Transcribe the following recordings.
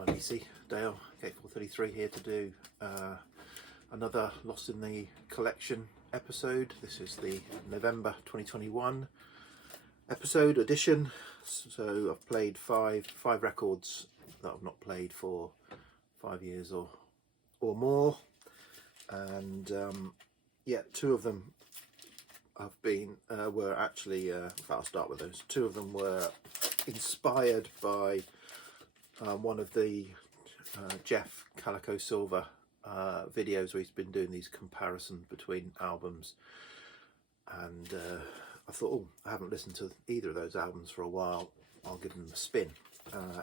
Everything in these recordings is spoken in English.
Hi Lacey, Dale, K433 here to do another Lost in the Collection episode. This is the November 2021 episode edition. So I've played five records that I've not played for 5 years or more, and yeah, two of them have been were actually I'll start with those. Two of them were inspired by one of the Jeff Calico Silver videos where he's been doing these comparisons between albums, and I thought, oh, I haven't listened to either of those albums for a while, I'll give them a spin.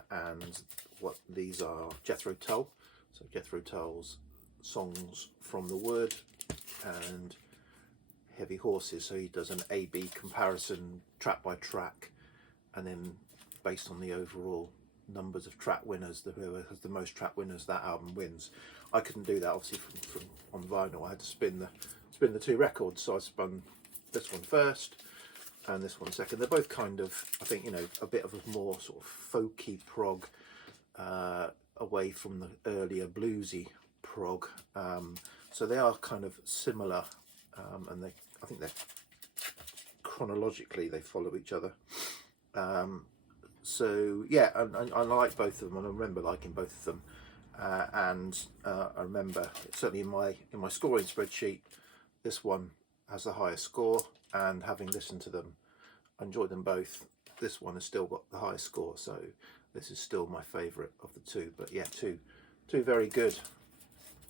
And what these are: Jethro Tull, so Jethro Tull's Songs from the Wood, and Heavy Horses. So he does an A-B comparison track by track, and then based on the overall numbers of track winners, whoever has the most track winners, that album wins. I couldn't do that obviously from on vinyl. I had to spin the two records, so I spun this one first and this one second. They're both kind of, I think, you know, a bit of a more sort of folky prog, away from the earlier bluesy prog, so they are kind of similar, and I think they're chronologically they follow each other. So yeah, I like both of them, and I remember liking both of them, and I remember certainly in my scoring spreadsheet, this one has the highest score, and having listened to them, I enjoyed them both. This one has still got the highest score, so this is still my favourite of the two. But yeah, two very good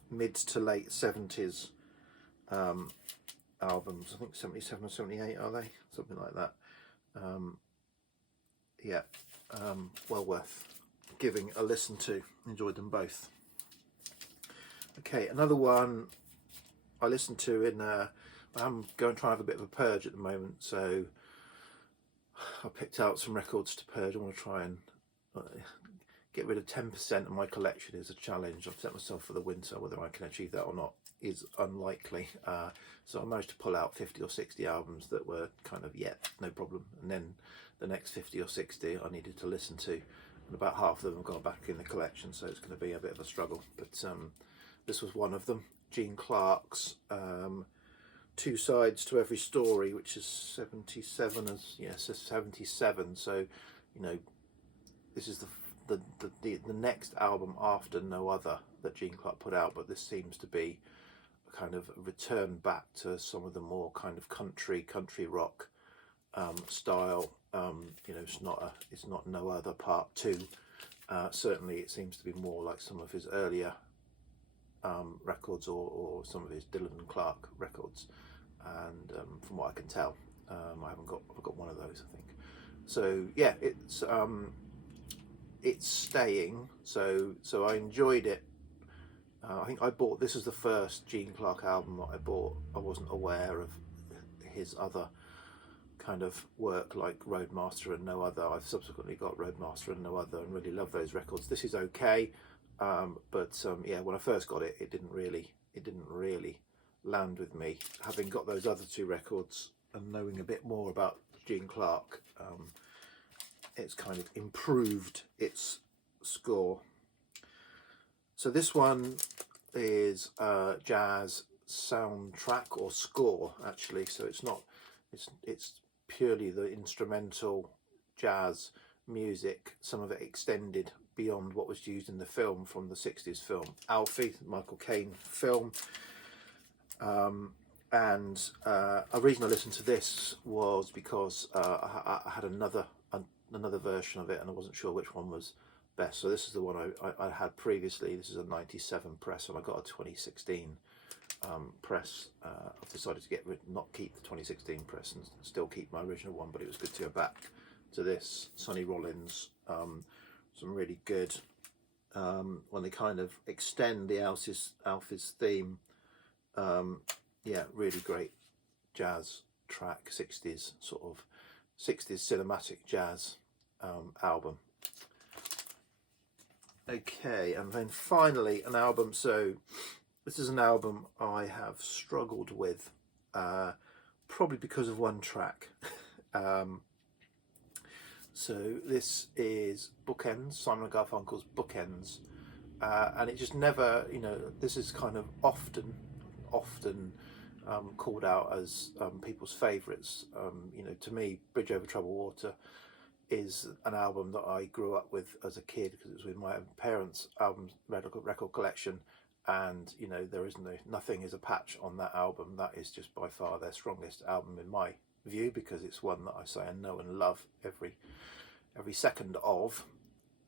mid to late 70s albums. I think 77 or 78 are they, something like that. Yeah, well worth giving a listen to. Enjoyed them both. Okay, another one I listened to in I'm going to try and have a bit of a purge at the moment, so I picked out some records to purge. I want to try and get rid of 10% of my collection is a challenge I've set myself for the winter. Whether I can achieve that or not is unlikely. So I managed to pull out 50 or 60 albums that were kind of, yeah, no problem, and then the next 50 or 60 I needed to listen to, and about half of them have gone back in the collection, so it's going to be a bit of a struggle. But this was one of them, Gene Clark's Two Sides to Every Story, which is 77, as yes, 77. So, you know, this is the next album after No Other that Gene Clark put out, but this seems to be a kind of a return back to some of the more kind of country rock style. You know, it's not No Other Part 2. Certainly it seems to be more like some of his earlier records, or some of his Dylan and Clark records, and from what I can tell, I've got one of those, I think. So yeah, it's staying, so I enjoyed it. I think I bought this as the first Gene Clark album that I bought. I wasn't aware of his other kind of work like Roadmaster and No Other. I've subsequently got Roadmaster and No Other and really love those records. This is okay, but yeah, when I first got it, it didn't really land with me. Having got those other two records and knowing a bit more about Gene Clark, it's kind of improved its score. So this one is jazz soundtrack or score, actually. So it's purely the instrumental jazz music, some of it extended beyond what was used in the film from the 60s film Alfie, Michael Caine film. And a reason I listened to this was because I had another version of it, and I wasn't sure which one was best. So this is the one I had previously. This is a 97 press, and I got a 2016 press. I've decided to not keep the 2016 press and still keep my original one, but it was good to go back to this. Sonny Rollins, some really good, when they kind of extend the Alfie's theme, yeah, really great jazz track, 60s cinematic jazz album. Okay, and then finally an album. So this is an album I have struggled with, probably because of one track. So this is Bookends, Simon & Garfunkel's Bookends, and it just never, you know, this is kind of often called out as people's favourites. You know, to me, Bridge Over Troubled Water is an album that I grew up with as a kid because it was with my parents' album record collection, and you know, there is nothing is a patch on that album. That is just by far their strongest album in my view, because it's one that I say I know and love every second of.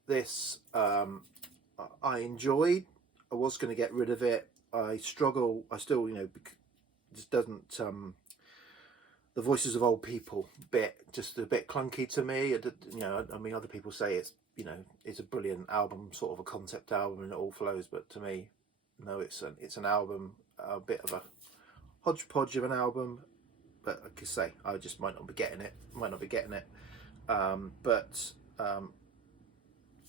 This I enjoyed. I was going to get rid of it. I struggle. I still, you know, just doesn't. The Voices of Old People bit just a bit clunky to me. You know, I mean, other people say it's, you know, it's a brilliant album, sort of a concept album, and it all flows. But to me, no, it's an album, a bit of a hodgepodge of an album. But like I say, I just might not be getting it. But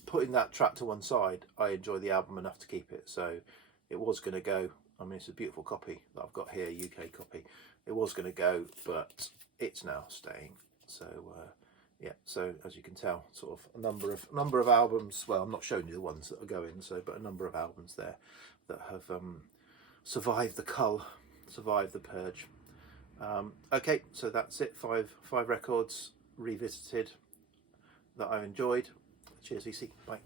putting that track to one side, I enjoy the album enough to keep it. So it was going to go. I mean, it's a beautiful copy that I've got here, UK copy. It was going to go, but it's now staying. So yeah. So as you can tell, sort of a number of albums. Well, I'm not showing you the ones that are going. So, but a number of albums there that have survived the cull, survived the purge. Okay, so that's it. Five records revisited that I've enjoyed. Cheers, VC. Bye.